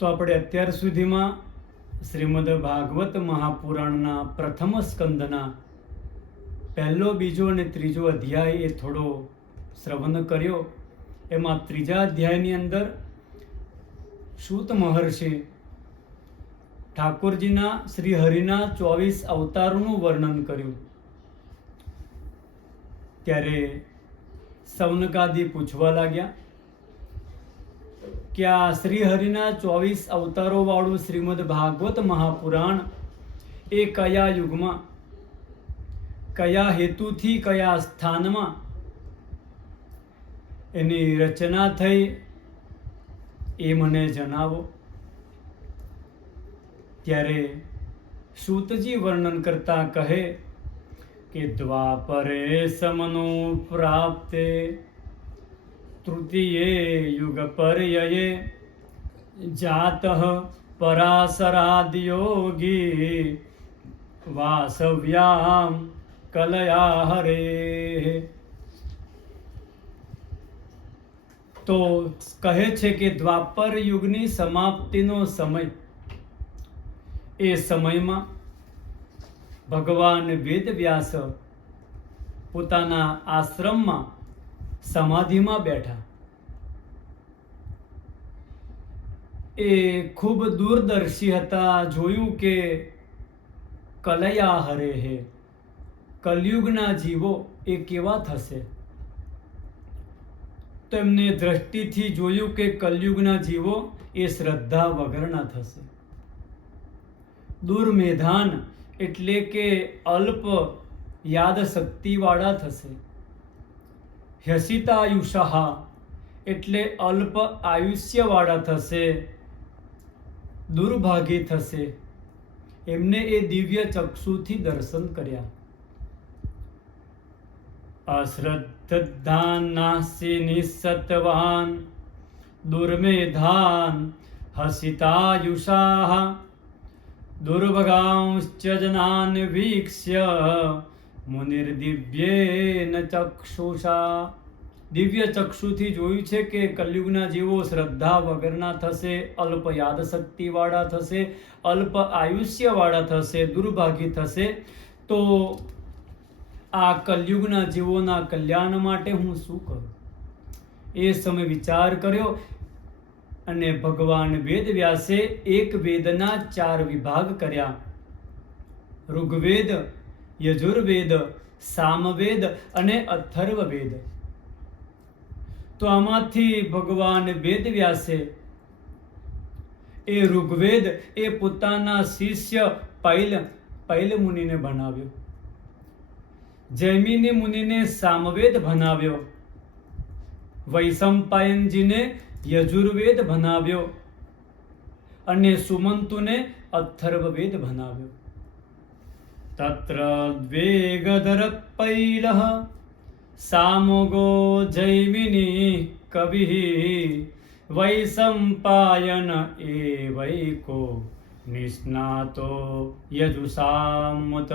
તો આપણે અત્યાર સુધીમાં શ્રીમદ ભાગવત મહાપુરાણના પ્રથમ સ્કંદના પહેલો, બીજો અને ત્રીજો અધ્યાય એ થોડો શ્રવણ કર્યો. એમાં ત્રીજા અધ્યાયની અંદર સૂત મહર્ષિ ઠાકોરજીના શ્રી હરિના 24 અવતારોનું વર્ણન કર્યું. ત્યારે સૌનકાદી પૂછવા લાગ્યા કે આ શ્રી હરિના 24 અવતારો વાળું શ્રીમદ ભાગવત મહાપુરાણ એ કયા યુગમાં, કયા હેતુથી, કયા સ્થાનમાં એની રચના થઈ એ મને જણાવો. ત્યારે સૂતજી વર્ણન કરતા કહે કે દ્વાપરે સમનો પ્રાપ્તે તૃતીયે યુગ પર્યયે જાતઃ પરાશરાદયોગી વાસવ્યામ કલયા હરે. તો કહે છે કે દ્વાપર યુગની સમાપ્તિનો સમય, એ સમયમાં ભગવાન વેદવ્યાસ પોતાના આશ્રમમાં સમાધિમાં બેઠા. એ ખૂબ દૂરદર્શી હતા. જોયું કે કલયા હરે હે, કલયુગના જીવો એ કેવા થશે. તો એમને દ્રષ્ટિથી જોયું કે કલયુગના જીવો એ શ્રદ્ધા વગરના થશે. દુર્મેધાન એટલે કે અલ્પ યાદ શક્તિવાળા થશે. હસિતાયુષા એટલે અલ્પ આયુષ્યવાળા થશે. દુર્ભાગી થશે. એમને એ દિવ્ય ચક્ષુથી દર્શન કર્યા. અશ્રદ્ધાનાસી નિસત્વાન દુર્મેધાન હસિતાયુષા દુર્ભગાંશ્ચ જનાન વીક્ષ્ય મુનિર્દિવ્યેન ચક્ષુષા. દિવ્ય ચક્ષુથી જોયું છે કે કલયુગના જીવો શ્રદ્ધા વગરના થશે, અલ્પ યાદ શક્તિવાળા થશે, અલ્પ આયુષ્યવાળા થશે, દુર્ભાગી થશે. તો આ કલયુગના જીવોના કલ્યાણ માટે હું શું કરું? એ સમય વિચાર કર્યો અને ભગવાન વેદવ્યાસે એક વેદના 4 વિભાગ કર્યા: ઋગ્વેદ, યજુર્વેદ, સામવેદ અને અથર્વવેદ. તો આમાંથી ભગવાન વેદવ્યાસે એ ઋગ્વેદ એ પોતાના શિષ્ય પૈલ મુનિને ભણાવ્યો. જૈમિની મુનિને સામવેદ ભણાવ્યો. વૈશંપાયનજીને યજુર્વેદ ભણાવ્યો અને સુમંતુને અથર્વવેદ ભણાવ્યો. તત્ર દ્વેગધર પૈલઃ સામગો જૈમિની કવિઃ વૈશંપાયન એવૈકો નિષ્ણાતો યજુષામુત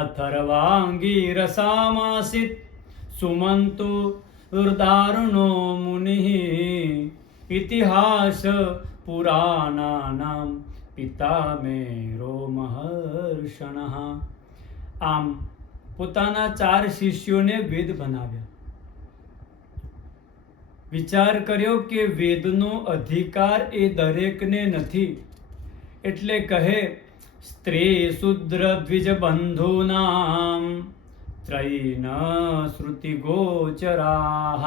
અથર્વાંગીરસામાસિત સુમંતુ દારુણો મુનિઃ ઇતિહાસ પુરાણાનામ પિતામેરો મહર્ષણઃ. આમ પોતાના 4 શિષ્યોને વેદ ભણાવ્યા. વિચાર કર્યો કે વેદનો અધિકાર એ દરેકને નથી. એટલે કહે સ્ત્રી શુદ્ર દ્વિજ બંધૂનામ ત્રૈન શ્રુતિ ગોચરાહ.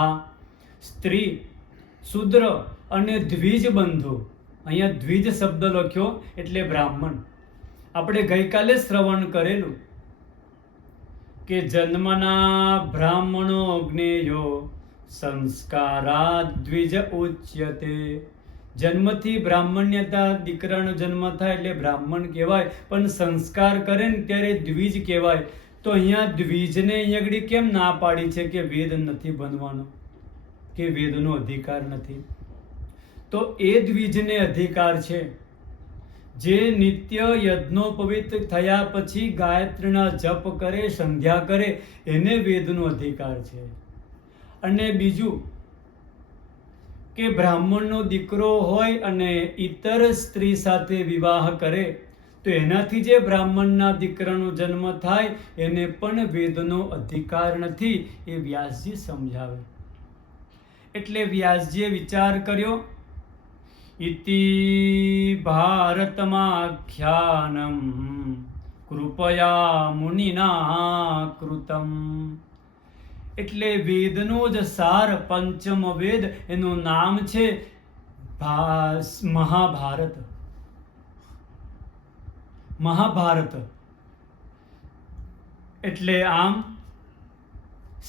સ્ત્રી, શુદ્ર અને દ્વિજ બંધુ. અહીંયા દ્વિજ શબ્દ લખ્યો એટલે બ્રાહ્મણ. આપણે ગઈકાલે શ્રવણ કરેલું કે જન્મના બ્રાહ્મણો જ્ઞેયો સંસ્કારાદ દ્વિજ ઉચ્યતે. જન્મથી બ્રાહ્મણ્યતા, દીકરાનો જન્મ થાય એટલે બ્રાહ્મણ કહેવાય, પણ સંસ્કાર કરે ને ત્યારે દ્વિજ કહેવાય. તો અહીંયા દ્વિજને અહીંયા આગળ કેમ ના પાડી છે કે વેદ નથી બનવાનો, કે વેદનો અધિકાર નથી? તો એ દ્વિજને અધિકાર છે જે નિત્ય યજ્ઞોપવિત થયા પછી ગાયત્રીના જપ કરે, સંધ્યા કરે, એને વેદનો અધિકાર છે. અને બીજું કે બ્રાહ્મણનો દીકરો હોય અને ઇતર સ્ત્રી સાથે વિવાહ કરે તો એનાથી જે બ્રાહ્મણના દીકરાનો જન્મ થાય એને પણ વેદનો અધિકાર નથી, એ વ્યાસજી સમજાવે. એટલે વ્યાસજીએ વિચાર કર્યો, ઇતિ ભારતમાખ્યાનમ કૃપયા મુનિના કૃતમ. એટલે વેદનો જ સાર, પંચમ વેદ, એનું નામ છે મહાભારત. મહાભારત એટલે આમ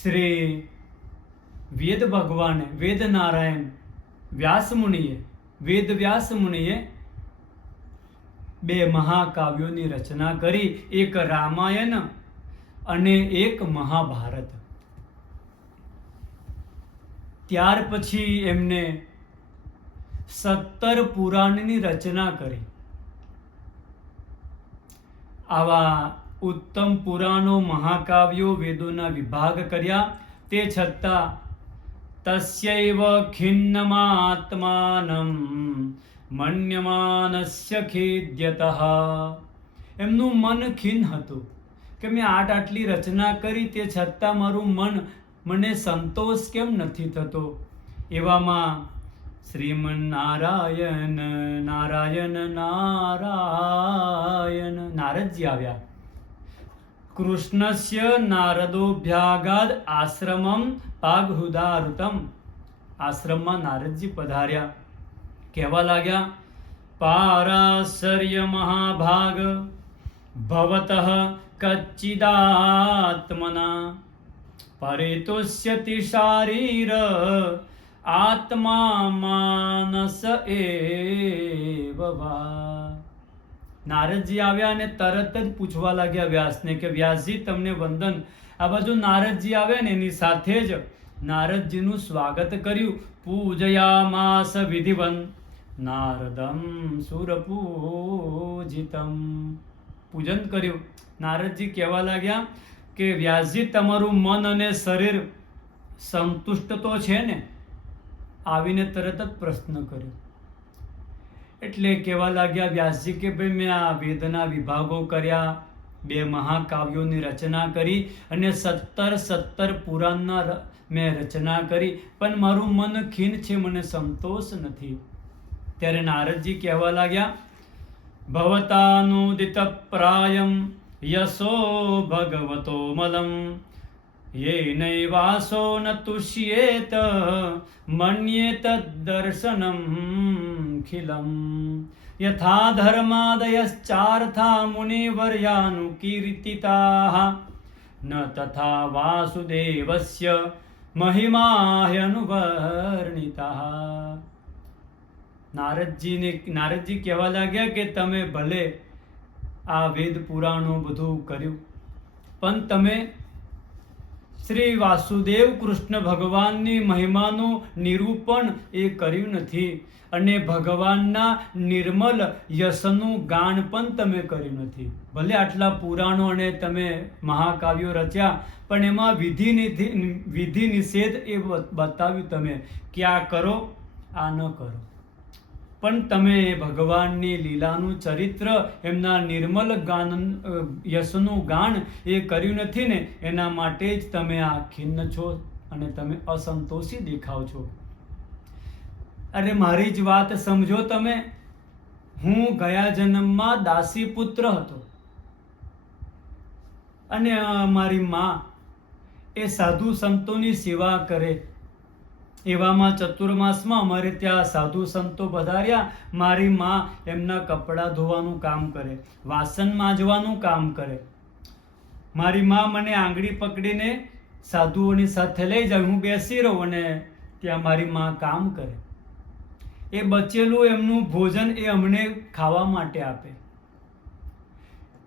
શ્રી વેદ ભગવાને, વેદ નારાયણ વ્યાસ મુનિએ, વેદ વ્યાસ મુનિએ બે મહાકાવ્યોની રચના કરી, એક રામાયણ અને એક મહાભારત. ત્યાર પછી એમને 17 પુરાણની રચના કરી. આવા ઉત્તમ પુરાણો, મહાકાવ્યો, વેદોના વિભાગ કર્યા. તે છતાં તસ્યૈવ ખિન્નમાત્માનમ મન્યમાનસ્ય ખેદ્યતઃ. એમનું મન ખિન્ન હતું કે મેં આટલી રચના કરી, તે છતાં મારું મને સંતોષ કેમ નથી થતો. એવામાં શ્રીમન્નારાયણ નારાયણ નારાયણ નારદજી આવ્યા. કૃષ્ણસ્ય નારદોભ્યાગાદ આશ્રમમ પાગહુદારુતમ. આશ્રમમાં નારદજી પધાર્યા. કહેવા લાગ્યા, પારાશર્ય મહાભાગ ભવતઃ કચ્ચિદાત્મના પરિતુષ્યતિ શારીર આત્મા માનસ એવ વા. નારદજી આવ્યા અને તરત જ પૂછવા લાગ્યા વ્યાસને કે વ્યાસજી તમને વંદન. આ બાજુ નારદજી આવ્યા ને એની સાથે જ નારદજીનું સ્વાગત કર્યું. પૂજયામાસ વિધિવન નારદમ સુરપૂજિતમ. પૂજન કર્યું. નારદજી કહેવા લાગ્યા કે વ્યાસજી તમારું મન અને શરીર સંતુષ્ટ તો છે ને? આવીને તરત જ પ્રશ્ન કર્યો. એટલે કહેવા લાગ્યા વ્યાસજી કે ભાઈ મેં આ વેદના વિભાગો કર્યા, બે મહાકાવ્યોની રચના કરી અને 17 પુરાણના મેં રચના કરી, પણ મારું મન ખિન્ન છે, મને સંતોષ નથી. ત્યારે નારદજી કહેવા લાગ્યા, ભવતાનુદિત પ્રાયમ યશો ભગવતો મલમ યેનૈવાસો ન તુષ્યેત મન્યેત દર્શનમ ખિલમ યથા ધર્માદયશ્ચાર્થા મુનિવર્યાનુકીર્તિતાઃ ન તથા વાસુદેવસ્ય મહિમાહ્યનુવર્ણિતાઃ. નારદજી કહેવા લાગ્યા કે તમે ભલે આ વેદ પુરાણો બધું કર્યું, પણ તમે શ્રી વાસુદેવ કૃષ્ણ ભગવાનની મહિમાનું નિરૂપણ એ કર્યું નથી અને ભગવાનના નિર્મલ યશનું ગાન પણ તમે કર્યું નથી. ભલે આટલા પુરાણો અને તમે મહાકાવ્યો રચ્યા, પણ એમાં વિધિ નિષેધ એ બતાવ્યું તમે કે આ કરો, આ ન કરો. પણ તમે ભગવાનની લીલાનું ચરિત્ર, એમના નિર્મલ ગાન, યશનું ગાન એ કર્યું નથી ને, એના માટે જ તમે આ ખિન્ન છો અને તમે અસંતોષી દેખાવ છો. અરે મારી જ વાત સમજો તમે. હું ગયા જન્મમાં દાસી પુત્ર હતો અને મારી માં એ સાધુ સંતોની સેવા કરે. એવામાં ચતુર્માસમાં અમારે ત્યાં સાધુ સંતો પધાર્યા. મારી માં એમના કપડાં ધોવાનું કામ કરે, વાસણ માંજવાનું કામ કરે. મારી માં મને આંગળી પકડીને સાધુઓની સાથે લઈ જાય, હું બેસી રહું અને ત્યાં મારી માં કામ કરે. એ બચેલું એમનું ભોજન એ અમને ખાવા માટે આપે.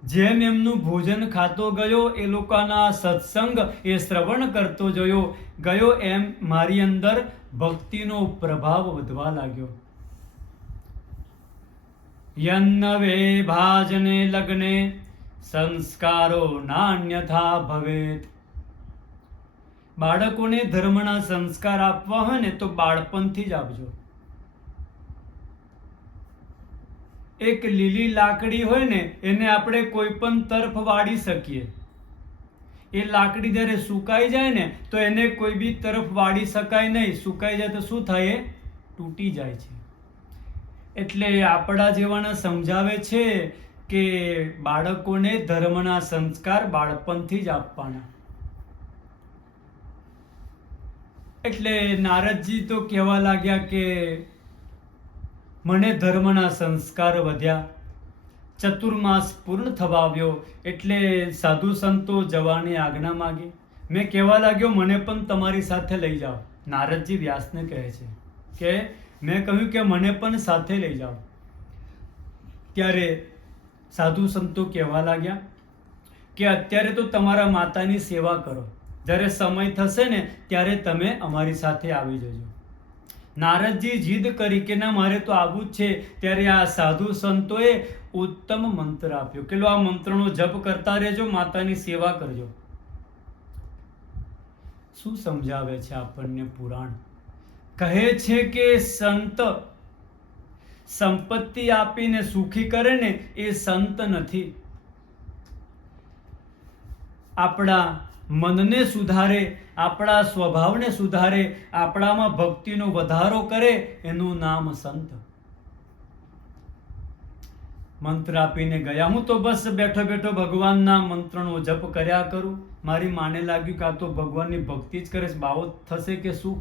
જેમ એમનું ભોજન ખાતો ગયો, એ લોકોના સત્સંગ એ શ્રવણ કરતો ગયો એમ મારી અંદર ભક્તિનો પ્રભાવ વધવા લાગ્યો. યન્નવે ભાજને લગ્ને સંસ્કારો નાન્યથા ભવેત. બાળકોને ધર્મના સંસ્કાર આપવા હોય ને તો બાળપણથી જ આપજો. એક લીલી લાકડી હોય ને એને આપણે કોઈ પણ તરફ વાળી શકીએ. એ લાકડી જ્યારે સુકાઈ જાય ને તો એને કોઈ બી તરફ વાળી શકાય નહીં. સુકાઈ જાય તો શું થાય? તૂટી જાય છે. એટલે આપણા જેવાને સમજાવે છે કે બાળકોને ધર્મના સંસ્કાર બાળપણથી જ આપવાના. એટલે નારદજી તો કહેવા લાગ્યા કે મને ધર્મના સંસ્કાર વધ્યા, ચતુર્માસ પૂર્ણ થવા આવ્યો એટલે સાધુ સંતો જવાની આજ્ઞા માગી. મેં કહેવા લાગ્યો મને પણ તમારી સાથે લઈ જાઓ. નારદજી વ્યાસને કહે છે કે મેં કહ્યું કે મને પણ સાથે લઈ જાઓ. ત્યારે સાધુ સંતો કહેવા લાગ્યા કે અત્યારે તો તમારા માતાની સેવા કરો, જ્યારે સમય થશે ને ત્યારે તમે અમારી સાથે આવી જજો. નારદજી જીદ કરી કે ના મારે તો આવવું જ છે. ત્યારે આ સાધુ સંતોએ ઉત્તમ મંત્ર આપ્યો કે લો આ મંત્રનો જપ કરતા રહેજો, માતાની સેવા કરજો. શું સમજાવે છે આપણને પુરાણ? કહે છે કે સંત સંપત્તિ આપીને સુખી કરે ને એ સંત નથી. આપણા મનને સુધારે, આપણા સ્વભાવને સુધારે, આપણામાં ભક્તિનો વધારો કરે એનું નામ સંત. મંત્ર આપીને ગયા. હું તો બસ બેઠો બેઠો ભગવાનના મંત્રનો જપ કર્યા કરું. મારી માને લાગ્યું કે આ તો ભગવાનની ભક્તિ જ કરે છે, બાવો થશે કે શું.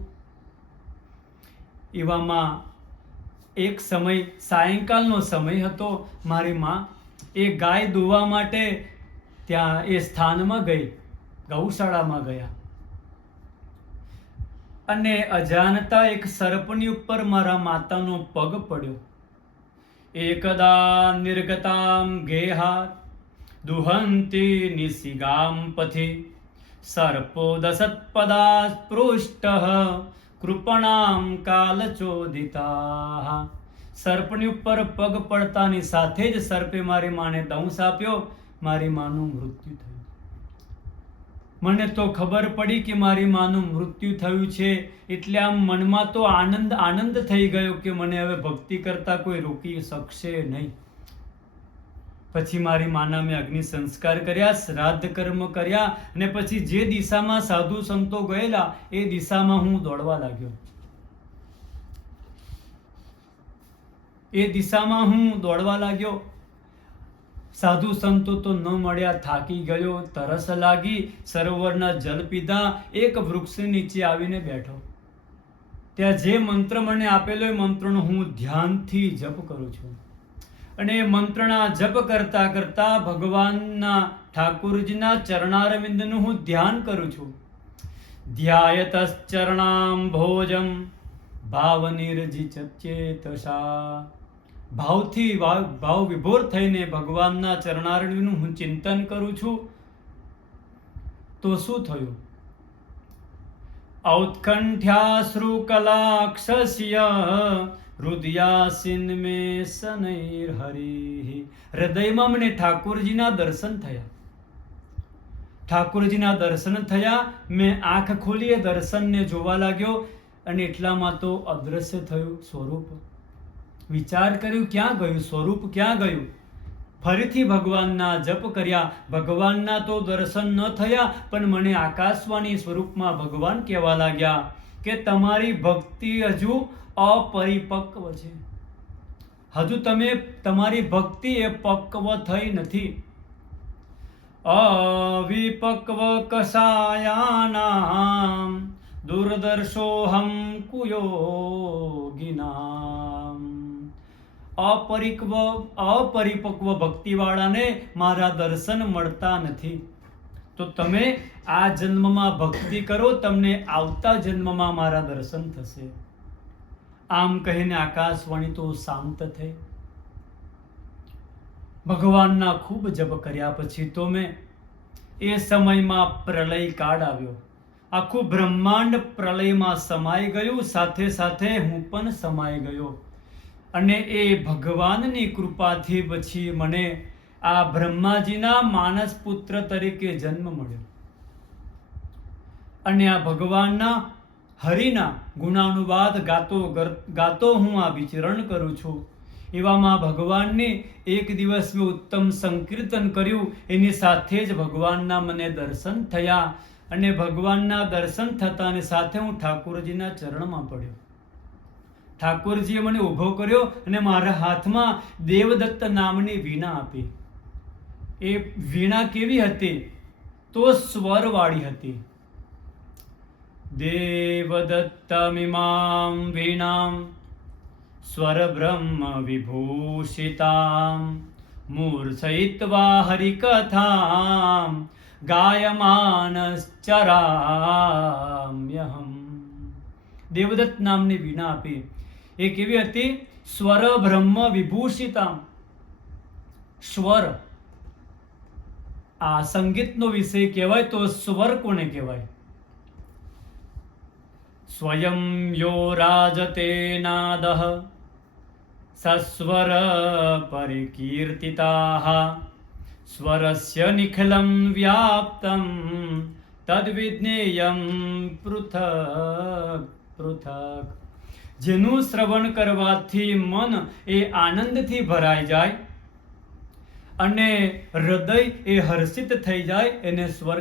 એવામાં એક સમય સાયંકાલનો સમય હતો. મારી માં એ ગાય દોવા માટે ત્યાં એ સ્થાનમાં ગઈ, ગૌશાળામાં ગયા અને અજાણતા એક સર્પની ઉપર મારા માતાનો પગ પડ્યો. એકદા નિર્ગતામ ગેહાત દુહંતી નિસિગામ પથી સર્પો દસત્પદા પૃષ્ટઃ કૃપણામ કાલચોદિતા. સર્પની ઉપર પગ પડતાની સાથે જ સર્પે મારી માને દંશ આપ્યો. મારી માનું મૃત્યુ થયું. મને તો ખબર પડી કે મારી માનું મૃત્યુ થયું છે એટલે આમ મનમાં તો આનંદ આનંદ થઈ ગયો કે મને હવે ભક્તિ કરતા કોઈ રોકી શકશે નહીં. પછી મારી માના મેં અગ્નિ સંસ્કાર કર્યા, શ્રાદ્ધ કર્મ કર્યા અને પછી જે દિશામાં સાધુ સંતો ગયેલા એ દિશામાં હું દોડવા લાગ્યો. એ દિશામાં હું દોડવા લાગ્યો. સાધુ સંતો તો ન મળ્યા, થાકી ગયો, તરસ લાગી, સરોવરના જલ પીધા, એક વૃક્ષ નીચે આવીને બેઠો. ત્યાં જે મંત્ર મને આપેલો એ મંત્રનો હું ધ્યાનથી જપ કરું છું અને એ મંત્રના જપ કરતા કરતા ભગવાનના ઠાકુરજીના ચરણારવિંદનું હું ધ્યાન કરું છું. ધ્યાયતઃ ચરણામ ભોજમ ભાવનિર્જિતચેતસા. ભાવથી ભાવ વિભોર થઈને ભગવાનના ચરણારવિંદનું હું ચિંતન કરું છું. તો શું થયું? ઔત્કંઠ્યાશ્રુ કલાક્ષસ્ય હૃદયાસીન મે શનૈર હરિ. હૃદયમાં મને ઠાકોરજીના દર્શન થયા. ઠાકોરજીના દર્શન થયા. મેં આંખ ખોલી એ દર્શનને જોવા લાગ્યો અને એટલામાં તો અદ્રશ્ય થયું સ્વરૂપ. વિચાર કર્યું ક્યાં ગયું સ્વરૂપ, ક્યાં ગયું? ફરીથી ભગવાનના જપ કર્યા. ભગવાનના તો દર્શન ન થયા પણ મને આકાશવાણી સ્વરૂપમાં ભગવાન કહેવા લાગ્યા કે તમારી ભક્તિ હજુ અપરિપક્વ છે. હજુ તમારી ભક્તિ એ પક્વ થઈ નથી. અવિપક્વ કષાયાનામ દુર્દર્શોહમ કુયોગિનામ. અપરિપક્વ ભક્તિવાળાને મારા દર્શન મળતા નથી. તો તમે આ જન્મમાં ભક્તિ કરો, તમને આવતા જન્મમાં મારા દર્શન થશે. આમ કહીને આકાશવાણી તો શાંત થઈ. ભગવાનના ખૂબ જપ કર્યા પછી તો મેં એ સમયમાં પ્રલય કાળ આવ્યો. આખું બ્રહ્માંડ પ્રલયમાં સમાઈ ગયું, સાથે સાથે હું પણ સમાઈ ગયો. અને એ ભગવાનની કૃપાથી પછી મને આ બ્રહ્માજીના માનસ પુત્ર તરીકે જન્મ મળ્યો. અને આ ભગવાનના હરિના ગુણાનુવાદ ગાતો હું આ વિચરણ કરું છું. એવામાં ભગવાનને એક દિવસ મેં ઉત્તમ સંકીર્તન કર્યું, એની સાથે જ ભગવાનના મને દર્શન થયા. અને ભગવાનના દર્શન થતાની સાથે હું ઠાકોરજીના ચરણમાં પડ્યો. ઠાકોરજીએ મને ઊભો કર્યો અને મારા હાથમાં દેવદત્ત નામની વીણા આપી. એ વીણા કેવી હતી? તો સ્વરવાળી હતી. દેવદત્તમિમાં વીણાં સ્વરબ્રહ્મ વિભૂષિતાં મૂર્છયિત્વા હરિકથાં ગાયમાનશ્ચરામ્યહં. દેવદત્ત નામની વીણા આપી. એ કેવી હતી? સ્વર બ્રહ્મ વિભૂષિતામ. સ્વર, આ સંગીતનો વિષય કહેવાય તો સ્વર કોને કહેવાય? સ્વયં યો રાજતે નાદઃ સસ્વર પરિકીર્તિતાઃ સ્વરસ્ય નિખિલં વ્યાપ્તં તદ્વિજ્ઞેયં પૃથક પૃથક. જેનું શ્રવણ કરવાથી મન એ આનંદથી ભરાઈ જાય અને હૃદય એ હર્ષિત થઈ જાય, એને સ્વર